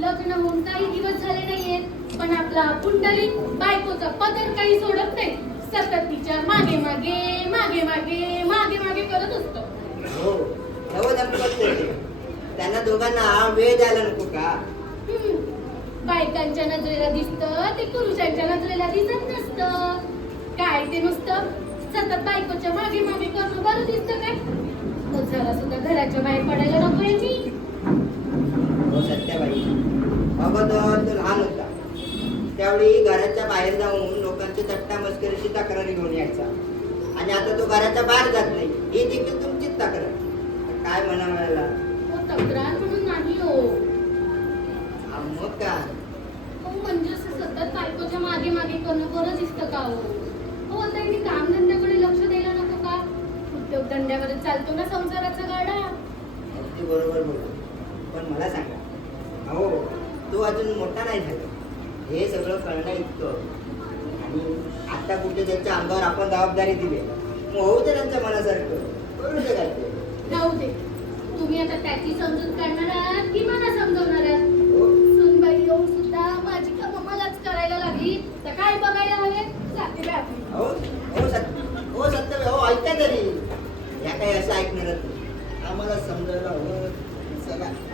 लग्न होऊन काही दिवस झाले नाहीयेत, पण आपला पुंडलिक बायकोचा पदर काही सोडत नाही. सतत तिच्या मागे मागे मागे मागे मागे मागे करत असतो. हो नवदंपती त्यांना दोघांना वेळ द्यायला नको का? बायकांच्या नजरेला दिसतं ते पुरुषांच्या नजरेला दिसत नसतं. काय ते नुसतं सतत बायकोच्या मागे मागे करणं बरं दिसतं काय? मग जरा सुद्धा घराच्या बाहेर पडायला नकोय मी. हो सत्याबाई, अगोदर तो लहान होता त्यावेळी घराच्या बाहेर जाऊन लोकांची थट्टा मस्करीची तक्रारी घेऊन यायचा, आणि आता तो घराच्या बाहेर जात नाही. ही देखील तुमचीच तक्रार. काय म्हणा म्हणाला? तक्रार म्हणून नाही हो. मग काय? हो म्हणजे असं सतत बायकोच्या मागे मागे करणं बरं दिसतं का हो? हो त्यांनी कामधंद्याकडे लक्ष द्यायला नको का? उद्योगधंद्यावरच चालतो ना संसाराचा गाडा. अगदी बरोबर बोल. पण मला सांगा, अहो तो अजून मोठा नाही झाला, हे सगळं कळणं इतकं, आणि आता कुठे त्यांच्या अंगावर आपण जबाबदारी दिली, मग होऊ दे त्यांच्या मनासारखं, करू दे काय ते. राहू दे. तुम्ही आता त्याची समजूत काढणार आहात की मला समजवणार आहात? हो. सुनबाई येऊन सुद्धा माझी कामं मलाच करायला लागली तर काय बघायला हवे? जाते बाई आपली. हो सत्य हो, ऐका तरी. या काही असं ऐकणारच नाही. आम्हाला समजायला हवं सगळं.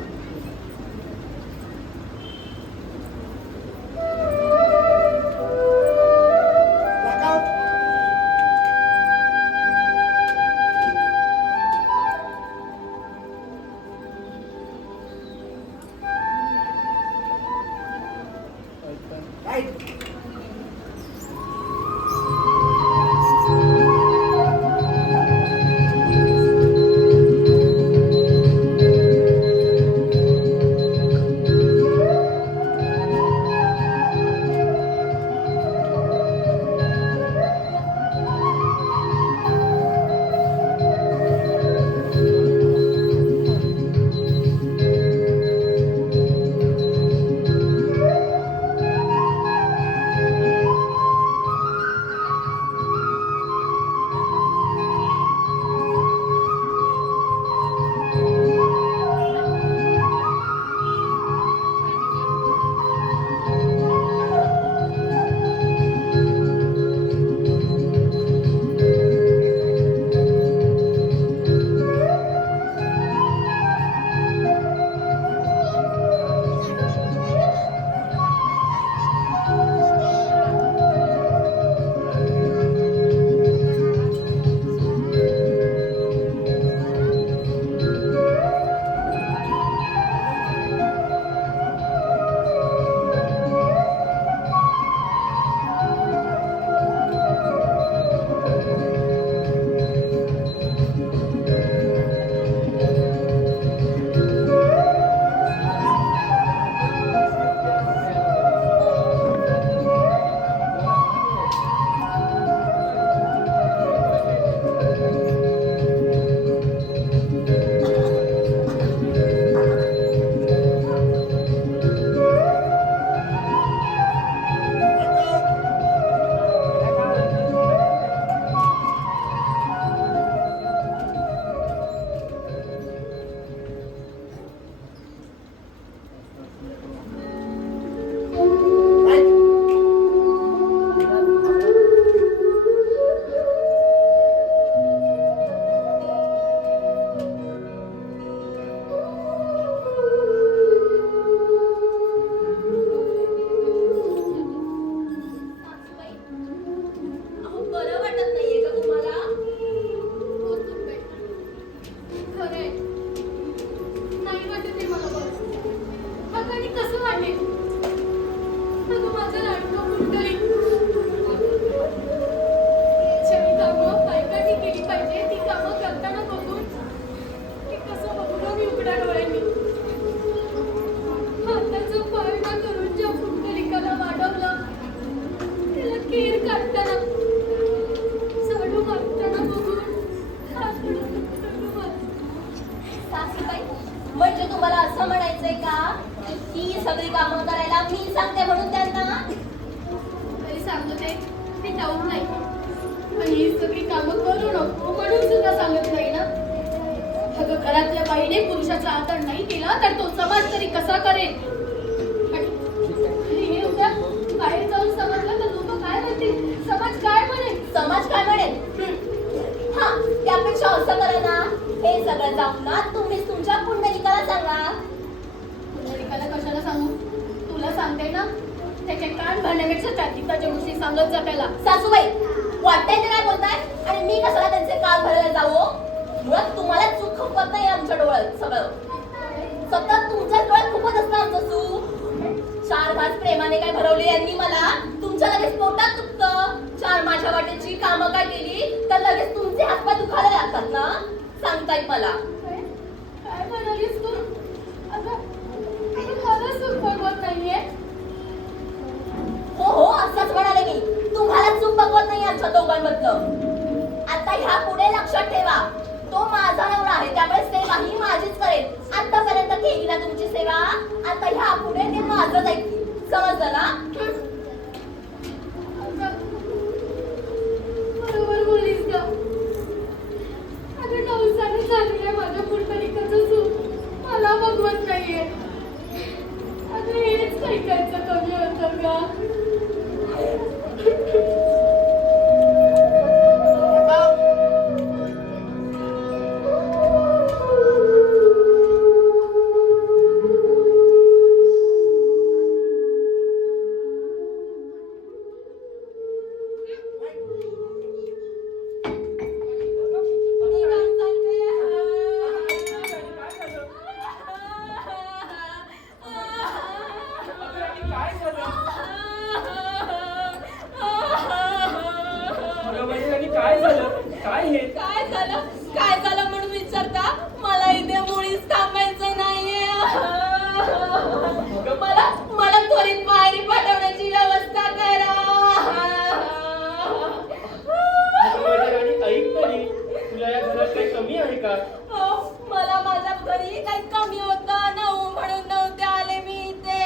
सगळी कामं करायला मी सांगते म्हणून त्यांना तरी सांगत आहे ते जाऊन नाही पण ही सगळी कामं करू नको म्हणून सुद्धा सांगत नाही ना. अगं घरातल्या बाईने पुरुषाचा आदर नाही केला तर तो समाज तरी कसा करेल. जाऊन ना तुम्हीच तुमच्या पुंडलिकाला सांगा. पुंडलिकाला कशाला सांगू? तुला सांगते ना, त्याचे कान भांडण्यापेक्षा त्याच्या गोष्टी सांगत जा त्याला. सासूबाई वाटतंय ते काय बोलताय आणि मी कशाला त्यांचे कान भरायला जावो? मुळात तुम्हाला चूक खपत नाही आमच्या डोळ्यात सगळं. सतत तुमच्याच डोळ्यात खूपच असतं आमचं चूक. 4 घास प्रेमाने काय भरवले यांनी मला, तुमच्या लगेच पोटात दुखतं. 4 माझ्या वाटेची कामं काय केली तर लगेच तुमचे हातपाय दुखायला लागतात ना, सांगतायत मला. काय म्हणालीस तू? अगं मला सुख बघवत नाहीये. हो हो असंच म्हणाले मी. तुम्हाला चूक बघवत नाही आमच्या दोघांमधलं. आता ह्या पुढे लक्षात ठेवा, तो माझा नवरा आहे, त्यामुळे सेवा ही माझीच करेल. आतापर्यंत केली ना तुमची सेवा, आता ह्या पुढे ते माझंच ऐकतील. समजलं ना? बरोबर बोललीस ग. अगं नवसाने झालेल्या माझ्या पुंडलिकाचं सुख मला बघवत नाहीये. अगं हेच ऐकायचं कमी होतं ग. काय झालं म्हणून विचारता? मला इथे मुळीच थांबायचं नाहीये. मला त्वरित माहेरी पाठवण्याची व्यवस्था करा. तुला या घरात काही कमी आहे का? मला माझ्या घरी काही कमी होतं नऊ म्हणून नव्हते आले मी इथे.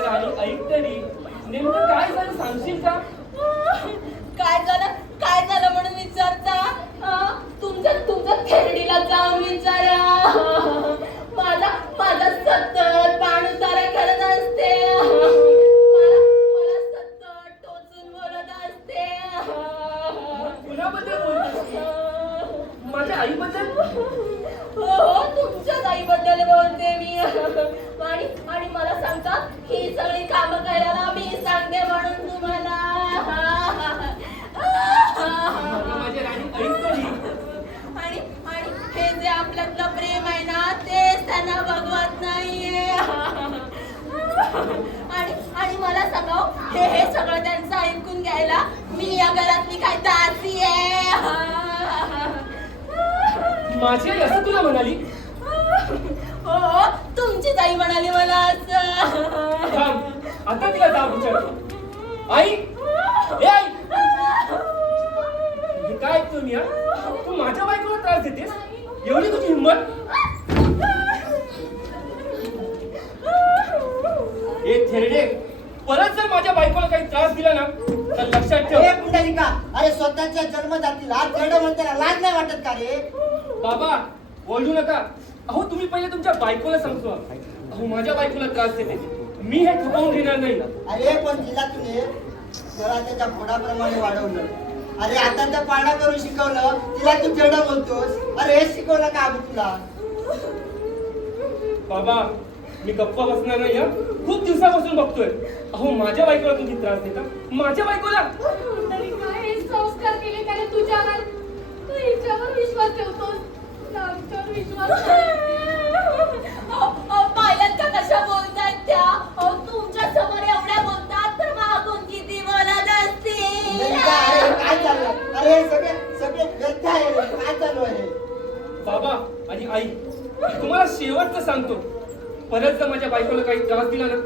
राणी ऐक तरी, नेमकं काय झालं सांगशील का? काय झालं म्हणून विचारता? तुमच्या खेरडीला जाऊन विचारा. माझा सतत पाण उतारा करत असते. मला सतत टोचून बोलत असते. कुणाबद्दल बोलतेस? माझ्या आईबद्दल? हो तुमच्याच आईबद्दल बोलते मी. आणि मला सांगता ही सगळी कामं करायला मी सांगते म्हणून तुम्हाला. माझी राणी ऐक तरी. आणि हे जे आपल्यातलं प्रेम आहे ना तेच त्यांना बघवत नाहीये. आणि मला सांगा हे सगळं त्यांचं ऐकून घ्यायला मी या घरातली काय दासी आहे? माझी आई असं तुला म्हणाली? हो तुमचीच आई म्हणाली मला असं. थांब, आता तिला जाब विचारतो. आई, ए आई, हे काय ऐकतो मी? तू माझ्या बायकोला त्रास देतेस? एवढी तुझी हिंमत? ए थेरडे, परत जर माझ्या बायकोला काही त्रास दिला ना तर लक्षात ठेव. ए पुंडलिका, अरे स्वतःच्या जन्मजातीला जड म्हणताना लाज नाही वाटत का रे? बाबा ओरडू नका. अहो तुम्ही पहिले तुमच्या बायकोला समजवा. अहो माझ्या बायकोला त्रास देते, मी हे खपवून घेणार नाही. अरे पण तिला तुने जरा त्याच्या घोडाप्रमाणे वाढवलं. अरे आता त्या पाळणा करून शिकवलं, तिला तू जड बोलतोस. अरे हे शिकवलं का अबू तुला? बाबा मी गप्पा बसणार नाही. खूप दिवसापासून बघतोय. अहो माझ्या बायकोला तुम्ही त्रास देता, माझ्या बायकोला. पुंडलिका हे संस्कार केले का रे तुझ्यावर? तू हिच्यावर विश्वास ठेवतोस, आमच्यावर विश्वास नाही. पाहिल्यात का कशा बोलतायत त्या? तुमच्या समोर एवढ्या बोलतात तर मागून किती बोलत असतील. पुंडलिका, अरे काय चाललं? अरे हे सगळे व्यर्थ आहे रे. काय चालू आहे? बाबा आणि आई, तुम्हाला शेवटचं सांगतो, परत जर माझ्या बायकोला काही त्रास दिला ना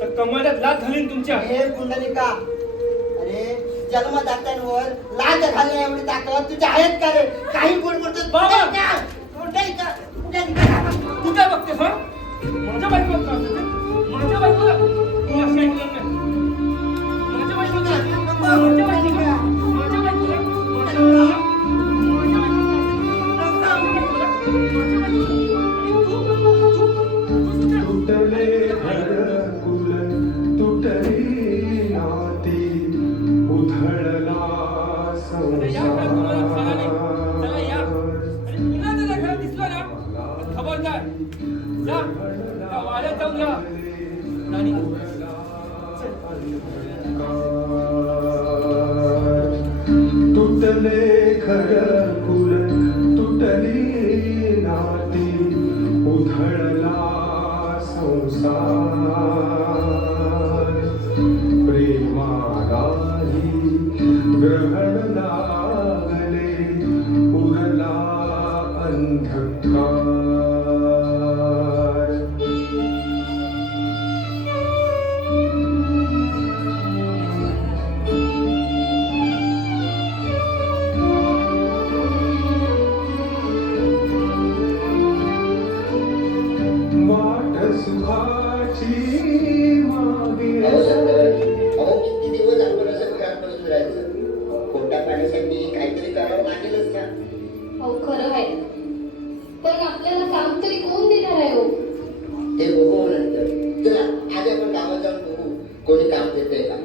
तर कमाड्यात लाथ घालीन तुमच्या. हे पुंडलिका, अरे जन्मदात्यांवर लाज घालण्या एवढी ताकद तुझ्या आहेत का रे? काही गुण म्हणतो बाबा! पुंडलिका, पुंडलिका. तू काय बघतेस? माझ्या बायकोला त्रास देते, माझ्या बायकोला. तू असं ऐकलं नाही. माझ्या बायकोला, माझ्या बायकोला, माझ्या बायकोला, माझ्या बायकोला, तुटले घरकुल तुटली नाती उधळला संसार काय जा त्या वाड्यात जाऊन राहा. राणी तुटले घरकुल तुटली नाती उधळला संसार प्रेमालाही ग्रहण लागले उरला अंधकार. वाट सुखाची मागे अहो किती दिवस आपण असं घरात बसून राहायचं. पोटा पाण्यासाठी काहीतरी करावं लागेलच ना. अहो खरं आहे, पण आपल्याला काम तरी कोण देणार आहे हो? ते बघू नंतर. चला आज आपण गावात जाऊन बघू कोणी काम देतंय का.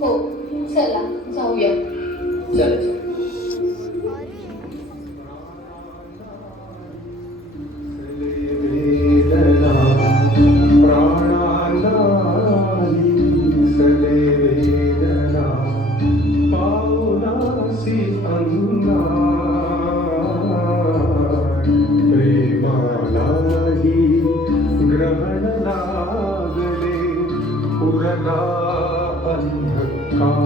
हो चला जाऊया. चला वेदना प्राणाला सले वेदना पावनासी अंगार प्रेमालाही ग्रहण लागले उरला अंधकार.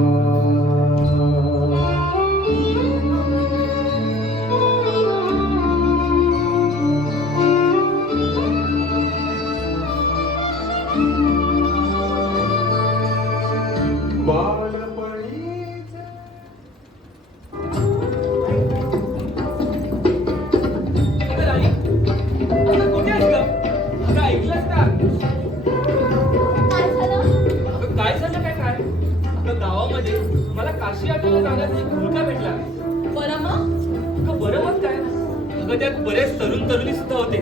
बालपणीच अगं राणी आता कुठे आहेस का? अगं ऐकलंस का? काय झालं? अगं काय झालं काय काय अगं गावामध्ये मला काशी यात्रेला जाण्याचा एक मुलगा भेटला. बरं मग? अगं बरं मग काय अगं त्यात बरेच तरुण तरुणी सुद्धा होते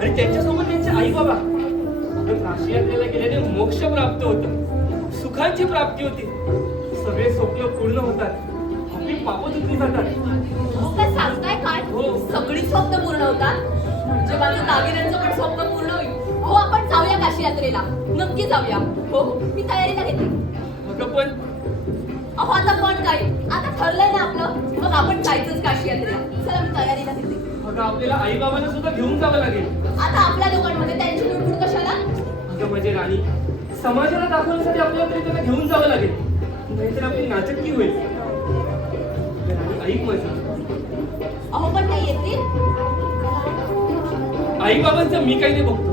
आणि त्यांच्यासोबत त्यांचे आई बाबा. अगं काशी यात्रेला गेल्याने मोक्ष प्राप्त होतं, सुखांची प्राप्ती होती, सगळे स्वप्न पूर्ण होतात, आपली पापं धुतली जातात. हो काय सांगताय काय? हो. सगळी स्वप्न पूर्ण होतात म्हणजे माझं दागिन्यांचं पण स्वप्न पूर्ण होईल. हो आपण जाऊया काशी यात्रेला, नक्की जाऊया. हो मी तयारीला घेते. अगं पण अहो आता पण काय, आता ठरलंय ना आपलं, मग आपण जायचंच काशी यात्रेला. चला मी तयारीला घेते. अगं आपल्याला आई बाबांना सुद्धा घेऊन जावं लागेल. आता आपल्या दोघांमध्ये त्यांची लुडबुड कशाला? अगं माझी राणी, समाजाला दाखवण्यासाठी आपल्याला तरी त्यांना घेऊन जावं लागेल, नाहीतर आपली नाचक्की होईल. राणी, ऐक माझं. अहो पण काय येतील? आई बाबांचं मी काही नाही बघतो,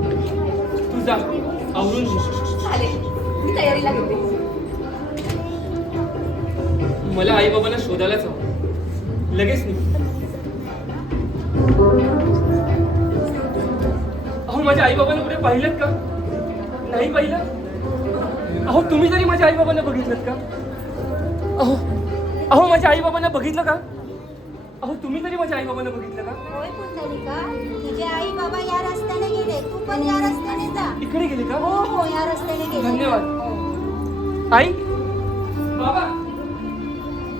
तू जा आवरून घे. चालेल मी तयारीला घेते. मला आई बाबांना शोधायलाच हवं, लगेच नाही. अहो माझ्या आई बाबांना कुठे पाहिलं का? नाही पाहिलं. अहो तुम्ही जरी माझ्या आई बाबांना बघितलं का? अहो माझ्या आई बाबांना बघितलं का? अहो तुम्ही तरी माझ्या आई बाबांना बघितलं का? होय पुंडलिका, तुझे आई बाबा या रस्त्याने गेले, तू पण या रस्त्याने जा. इकडे गेले का? हो हो या रस्त्याने गेले. धन्यवाद. आई बाबा,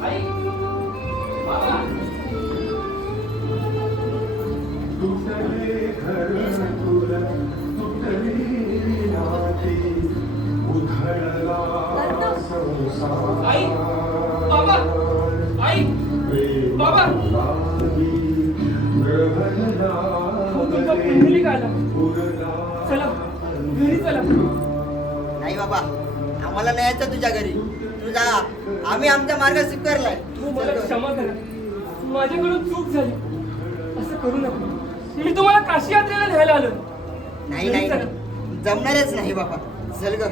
आई बाबा. तुटले घरकुल तुटली नाती उधळला संसार. आई बाबा, आई बाबा. ग्रहण अहो, तुमचा पुंडलिक आला. चला घरी चला. नाही बाबा, आम्हाला नाही यायचं तुझ्या घरी. तू जा, आम्ही आमचा मार्ग स्वीकारलाय. तू मला क्षमा करा, माझ्याकडून चूक झाली. असं करू नका. मी तुम्हाला काशी यात्रेला न्यायला आलो. नाही घरी नाही चला. जमणारच नाही बाबा. चल ग,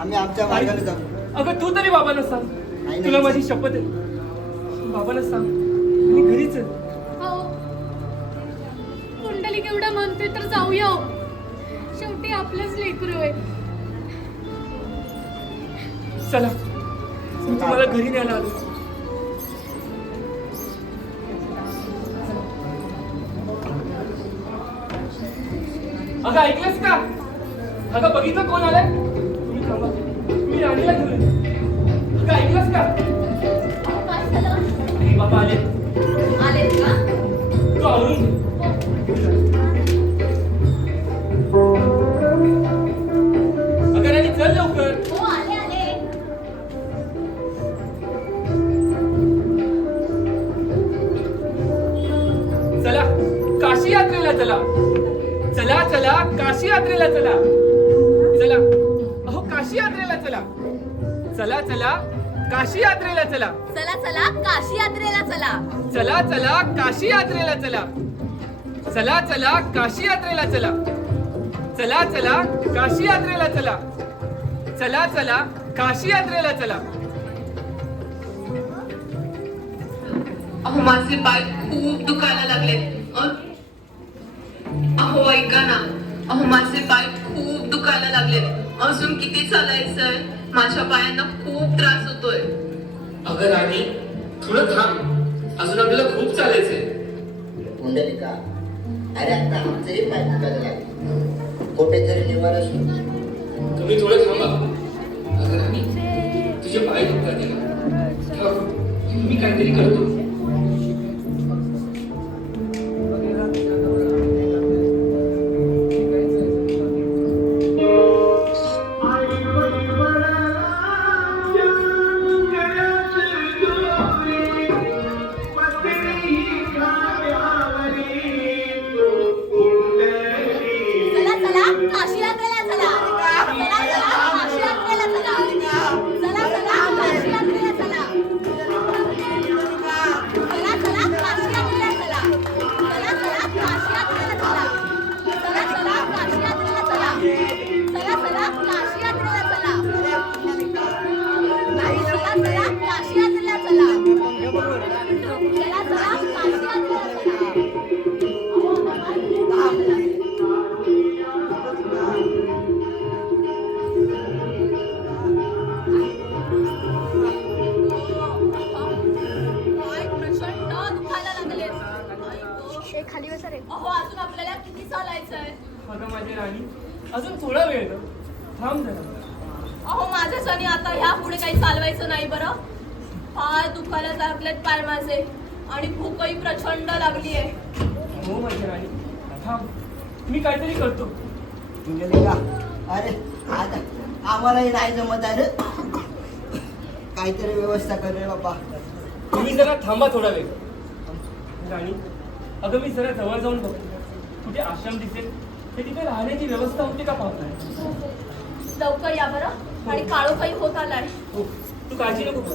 आम्ही आमच्या मार्गाने जाऊ. अगं तू तरी बाबांना सांग, नाही, तुला नाही. माझी शपथ आहे. बाबांना सांग आणि घरी चल. हो पुंडलिक एवढं म्हणते तर जाऊया हो. शेवटी आपलंच लेकरू आहे. चला मी तुम्हाला घरी न्यायला आलो. अगं ऐकलंस का? अगं बघितलं कोण आलंय? तुम्ही थांबा, मी राणीला घेऊन येतो. अगं ऐकलंस का? काय झालं? आई बाबा आले. आलेत का? तू आवरून घे. चला काशी यात्रेला चला. चला अहो काशी यात्रेला चला. चला चला काशी यात्रेला चला. चला चला काशी यात्रेला चला. चला चला काशी यात्रेला चला. चला चला काशी यात्रेला चला. चला चला काशी यात्रेला चला. चला चला काशी यात्रेला चला. अहो माझे पाय खूप दुखायला लागले. अहो ऐका ना, अहो माझे पाय खूप दुखायला लागले. अजून किती चालायचंय? माझ्या पायांना खूप त्रास होतोय. अगं राणी थोडं थांब, अजून आपल्याला खूप चालायचंय. पुंडलिका, अरे आता आमचेही पाय दुखायला लागले. कुठे तरी निवारा शोध. तुम्ही थोडं थांबा. अगं राणी तुझे पाय दुखतात का? मी काहीतरी करतो. चला चला काशी यात्रेला चला. चला चला काशी यात्रेला चला. चला चला काशी यात्रेला चला. चला चला काशी यात्रेला चला. चला चला काशी यात्रेला चला. चला चला काशी यात्रेला चला. चला चला काशी यात्रेला चला. चला चला काशी यात्रेला चला. चला चला काशी यात्रेला चला. पाय प्रचंड दुखायला लागले. खाली बसा रे. अहो अजून आपल्याला किती चालायचंय? अगं माझी राणी अजून थोडा वेळ ना, थांब जरा. अहो माझ्याच्याने आता ह्या पुढे काही चालवायचं नाही बरं. पाय दुखायला लागलेत पाय माझे आणि भूकही प्रचंड लागली आहे. हो माझी राणी थांब, मी काहीतरी करतो. पुंडलिका, अरे आज आम्हालाही नाही जमत आहे रे. काहीतरी व्यवस्था कर रे बाबा. तुम्ही जरा थांबा थोडा वेळ. राणी अगं मी जरा जवळ जाऊन बघतो, कुठे आश्रम दिसेल ते तिथे राहण्याची व्यवस्था होते का पाहतो. लवकर या बरं. आणि काळोखाई होत आलाय. हो तू काळजी नको करू.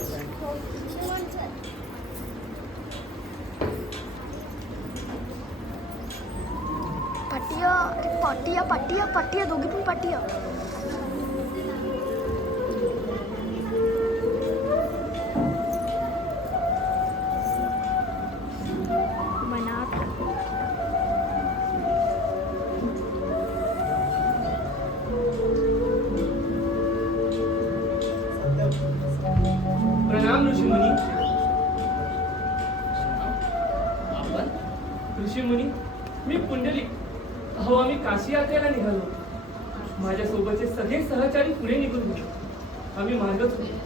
पाटिया अरे पाटिया पाटिया पाटिया दोघी पण पाटिया. मनात प्रणाम ऋषीमुनी. आपण ऋषीमुनी मी पुंडलिक. अहो आम्ही काशी यात्रेला निघालो. माझ्या सोबतचे सगळे सहचारी पुढे निघून गेले. आम्ही मार्गच होतो.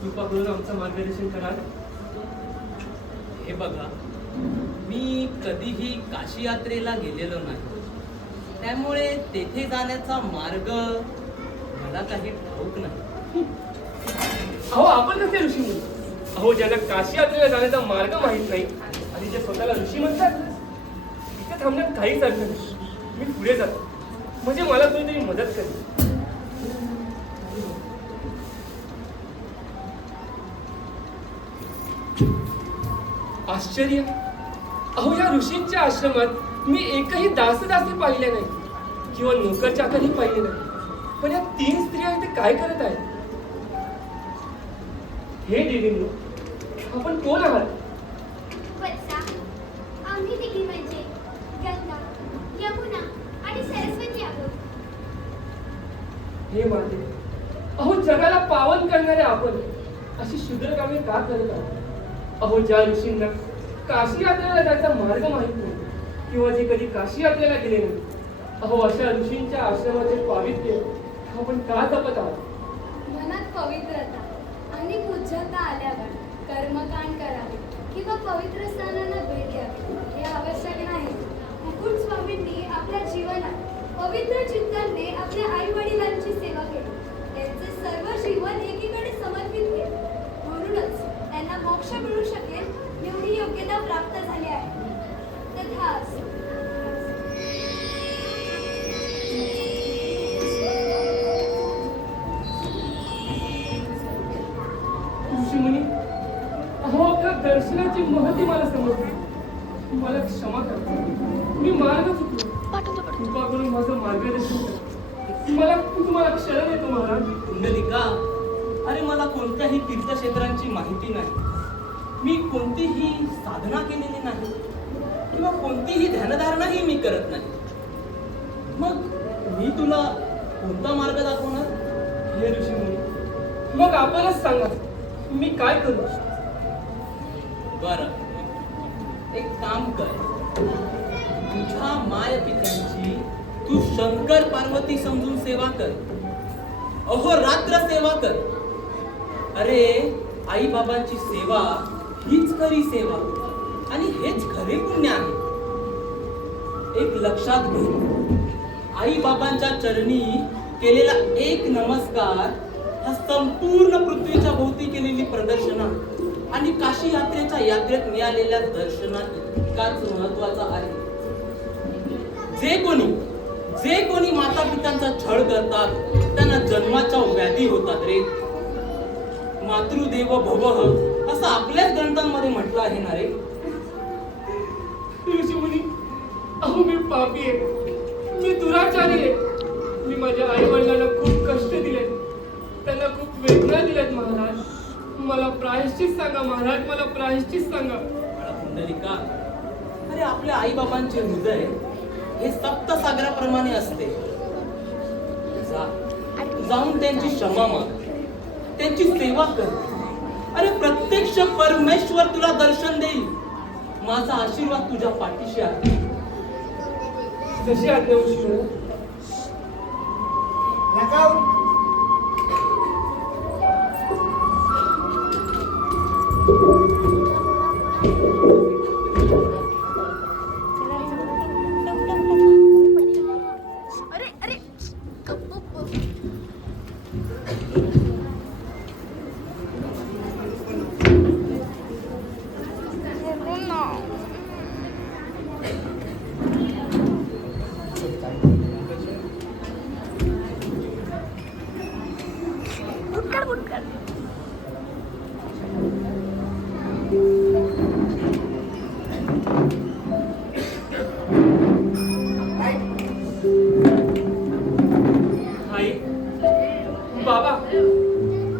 कृपा करून आमचं मार्गदर्शन कराल. हे बघा, मी कधीही काशी यात्रेला गेलेलो नाही, त्यामुळे तेथे जाण्याचा मार्ग मला काही ठाऊक नाही. अहो आपण कसे ऋषी मुनी? अहो ज्यांना काशी यात्रेला जाण्याचा मार्ग माहित नाही आणि जे स्वतःला ऋषी म्हणतात तिथे थांबण्यात काहीच अर्थ नाही. मी पुढे जातो, म्हणजे मला कोणीतरी मदत करेल. आश्चर्य, अहो या ऋषींच्या आश्रमात मी एकही दासी पाहिले नाही किंवा नोकर चाकरही पाहिले नाही. पण या 3 स्त्रिया इथे काय करत आहेत? हे देवींनो, आपण कोण आहात? वत्सा, आम्ही तिघी म्हणजे गंगा, यमुना आणि सरस्वती आहोत. हे माते, अहो जगाला पावन करणारे आपण अशी शूद्र कामे का करत आहोत? अहो ज्या ऋषींना काशी यात्रेला जायचा मार्ग माहित नाही किंवा जे कधी काशी यात्रेला गेले नाही, अहो अशा ऋषींच्या आश्रमाचे पावित्र्य आपण का जपत आहोत? मनात पवित्रता आणि पूज्यता आल्यावर कर्मकांड करावे किंवा पवित्र स्थानांना भेट द्यावी हे आवश्यक नाही. मुकुट स्वामींनी आपल्या जीवनात पवित्र चिंतनने आपल्या आई वडिलांची सेवा केली. त्यांचे सर्व जीवन एकीकडे समर्पित केले. म्हणूनच त्यांना मोक्ष मिळू शकेल एवढी योग्यता प्राप्त झाली आहे. तथास्तु. त्याची महती मला समजली. मला क्षमा करा, मी मार्ग चुकलो. कृपा करून माझं मार्गदर्शन करा. मला तुम्हाला शरण येतो महाराज. कुंडलिका, अरे मला कोणत्याही तीर्थक्षेत्रांची माहिती नाही. मी कोणतीही साधना केलेली नाही किंवा कोणतीही ध्यानधारणाही मी करत नाही. मग मी तुला कोणता मार्ग दाखवणार? हे ऋषीमुनी, मग आपणच सांगा, मी काय करू? बर, एक काम कर. तुझ्या माय पित्यांची तू शंकर पार्वती समजून सेवा कर. अहोरात्र सेवा कर. अरे आई बाबांची सेवा हीच खरी सेवा आणि हेच खरे पुण्य आहे. एक लक्षात घे, आई बाबांच्या चरणी केलेला एक नमस्कार हा संपूर्ण पृथ्वीच्या भोवती केलेली प्रदर्शना आणि काशी यात्रेच्या यात्रेत मिळालेल्या दर्शनात इतकाच महत्वाचा आहे. जे कोणी माता पित्यांचा छळ करतात त्यांना जन्माच्या व्याधी होतात रे. मातृदेव भवः असं आपल्याच ग्रंथांमध्ये म्हटलं आहे ना रे. ऋषीमुनी, अहो मी पापी आहे, मी दुराचारी आहे. मी माझ्या आई वडिलांना खूप कष्ट दिले, त्यांना खूप वेदना दिल्यात महाराज. मला प्रायश्चित सांगा महाराज, मला प्रायश्चित सांगा. बाळा पुंडलिका, अरे आपल्या आई बाबांचे हृदय हे सप्तसागराप्रमाणे असते. जाऊन त्यांची क्षमा माग, त्यांची सेवा कर. अरे प्रत्यक्ष परमेश्वर तुला दर्शन देईल. माझा आशीर्वाद तुझ्या पाठीशी आहे. जशी आज्ञा ऋषीमुनी. अरे अरे आई, बाबा,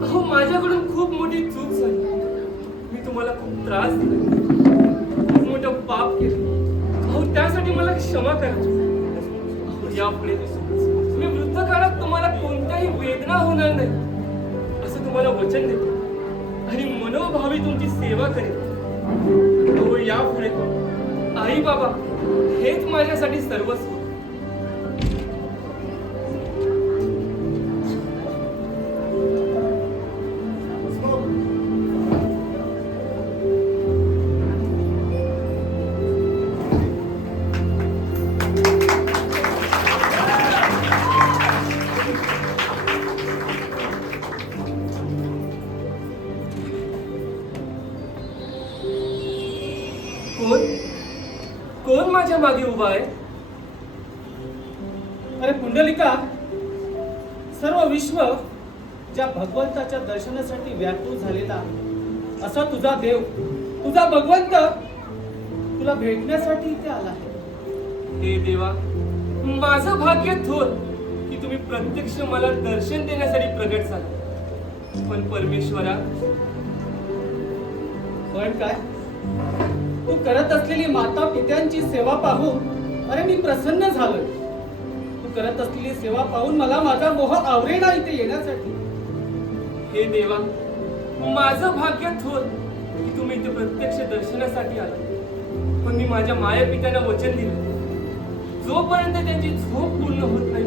अहो माझ्याकडून खूप मोठी चूक झाली. मी तुम्हाला खूप त्रास दिला, खूप मोठं पाप केलं. अहो त्यासाठी मला क्षमा करा. अहो यापुढे मी वृद्ध काळात तुम्हाला कोणत्याही वेदना होणार नाही असं तुम्हाला वचन देतो आणि मनोभावी तुमची सेवा करेन. अहो यापुढे आई बाबा हेच माझ्यासाठी सर्वस्व. कोण कोण माझ्या मागे उभा आहे? अरे पुंडलिका, सर्व विश्व ज्या भगवंताच्या दर्शनासाठी व्याकुळ झालेला असा तुझा देव, तुझा भगवंत तुला भेटण्यासाठी इथे आला आहे. हे देवा, माझं भाग्य थोर की तुम्ही प्रत्यक्ष मला दर्शन देण्यासाठी प्रगट झाला. पण परमेश्वरा, पण काय, तू करत असलेली माता पित्यांची सेवा पाहून अरे मी प्रसन्न झालोय. तू करत असलेली सेवा पाहून मला माझा मोह आवरेना इथे येण्यासाठी. हे देवा, माझं भाग्य थोर की तुम्ही इथे प्रत्यक्ष दर्शनासाठी आला. पण मी माझ्या माया पित्यांना वचन दिलं, जोपर्यंत त्यांची झोप पूर्ण होत नाही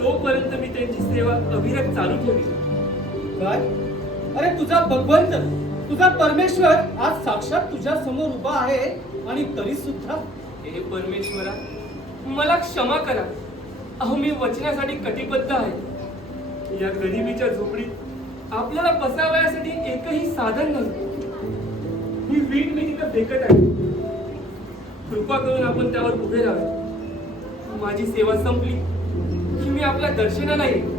तोपर्यंत मी त्यांची सेवा अविरत चालू ठेवली. काय, अरे तुझा भगवंत, तुझा परमेश्वर आज साक्षात तुझ्या समोर उभा आहे आणि तरी सुद्धा. हे परमेश्वरा, मला क्षमा करा. अहो मी वचनासाठी कटिबद्ध आहे. या गरिबीच्या झोपडीत आपल्याला बसावयासाठी एकही साधन नाही. ही वीट मी तिथं फेकत आहे. कृपा करून आपण त्यावर उभे राहावे. माझी सेवा संपली की मी आपल्या दर्शनाला येईल.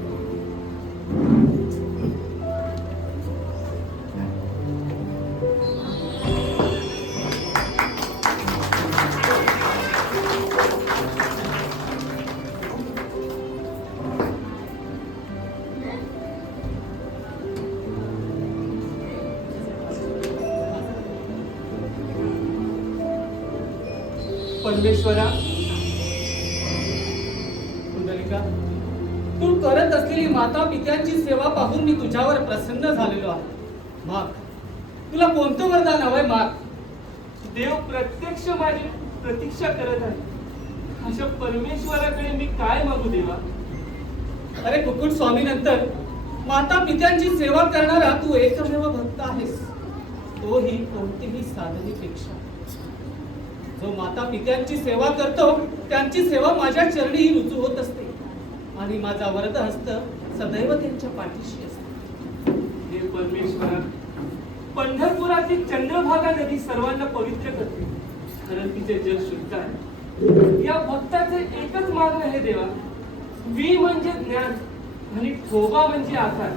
परमेश्वरा, पुंडलिका, तू करत असलेली माता पित्यांची सेवा पाहून मी तुझ्यावर प्रसन्न झालेलो आहे. माग, तुला कोणतं वरदान हवंय? माग. देव प्रत्यक्ष माझी प्रतीक्षा करत आहे. अशा परमेश्वराकडे मी काय मागू देवा? अरे कुकुट स्वामी नंतर माता पित्यांची सेवा करणारा तू एकमेव भक्त आहेस, तोही कोणतीही साधनेपेक्षा. जो माता पित्यांची सेवा करतो त्यांची सेवा माझ्या चरणीही रुजू होत असते आणि माझा वरद हस्त सदैव त्यांच्या पाठीशी असतो. हे परमेश्वरा, पंढरपुरातील चंद्रभागा नदी सर्वांना पवित्र करते. खरं तिचे जल शुद्ध आहे. या भक्ताचे एकच मागणं आहे देवा, वी म्हणजे ज्ञान आणि ठोबा म्हणजे आकार.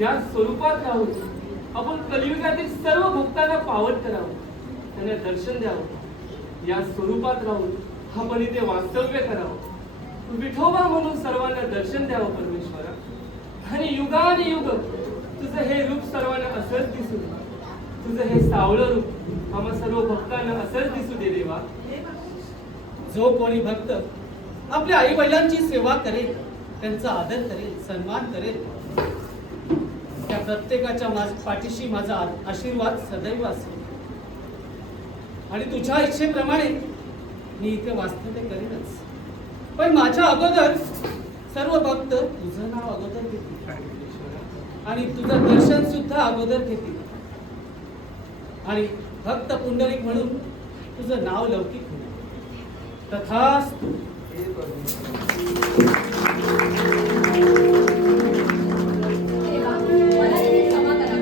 या स्वरूपात राहून आपण कलियुगातील सर्व भक्तांना पावन करावं, त्यांना दर्शन द्यावं. या स्वरूपात राहून आपण इथे वास्तव्य करावं. विठोबा म्हणून सर्वांना दर्शन द्यावं परमेश्वरा. आणि युगानुयुग तुझं हे रूप सर्वांना असंच दिसू दे. तुझं हे सावळं रूप आम्हा सर्व भक्तांना असंच दिसू दे देवा. जो कोणी भक्त आपल्या आई वडिलांची सेवा करेल, त्यांचा आदर करेल, सन्मान करेल, त्या प्रत्येकाच्या पाठीशी माझा आशीर्वाद सदैव असेल. आणि तुझ्या इच्छेप्रमाणे मी इथे वास्तव्य करेनच. पण माझ्या अगोदर सर्व भक्त तुझं नाव अगोदर घेतील आणि तुझं दर्शन सुद्धा अगोदर घेतील आणि भक्त पुंडलिक म्हणून तुझं नाव लौकिक होईल. तथास्तु. देवा, मला तुम्ही क्षमा करा.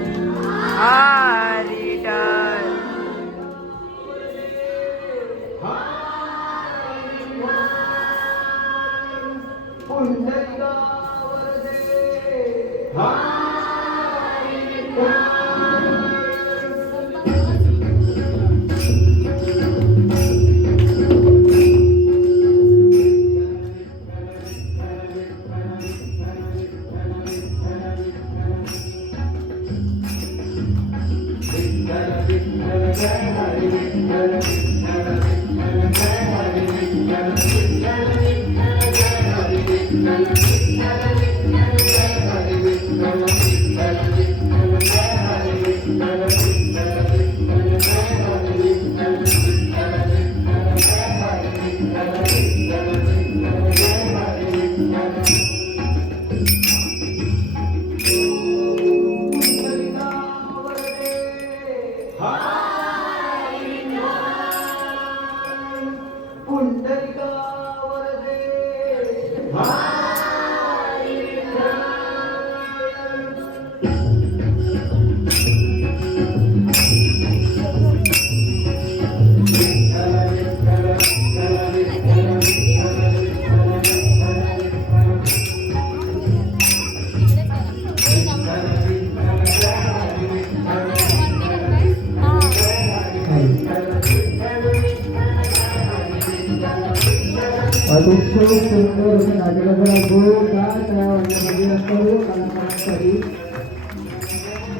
अतिशय सुंदर असं नाटकाचा अनुभव काय त्या सर्व कलाकारांसाठी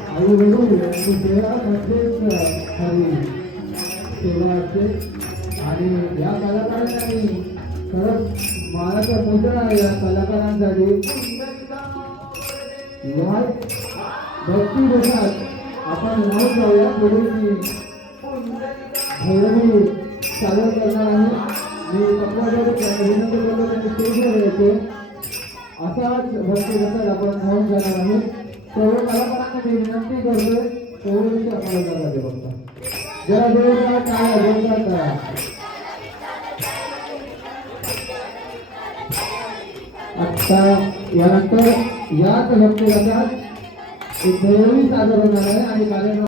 आई वडील यांची सेवा म्हणजेच खरी सेवा असते. आणि या कलाकारांनी खरंच मानाचा मुद्रा आहे या कलाकारांसाठी. या भक्ती रसात आपण नाव जाऊया. पुढे भैरवी सादर करणार आहे. मी विनंती करतो त्यांनी स्टेजवर यायचे. असाच भक्ती रसात आपण नाव जाणार आहोत. सर्व कलाकारांना मी विनंती करतोय थोडीशी आम्हाला जागा दे बघता. जरा जोरदार टाळ्या जोरदार करा. आता यानंतर याच भक्ती रसात एक भैरवी सादर होणार आहे आणि कार्यक्रम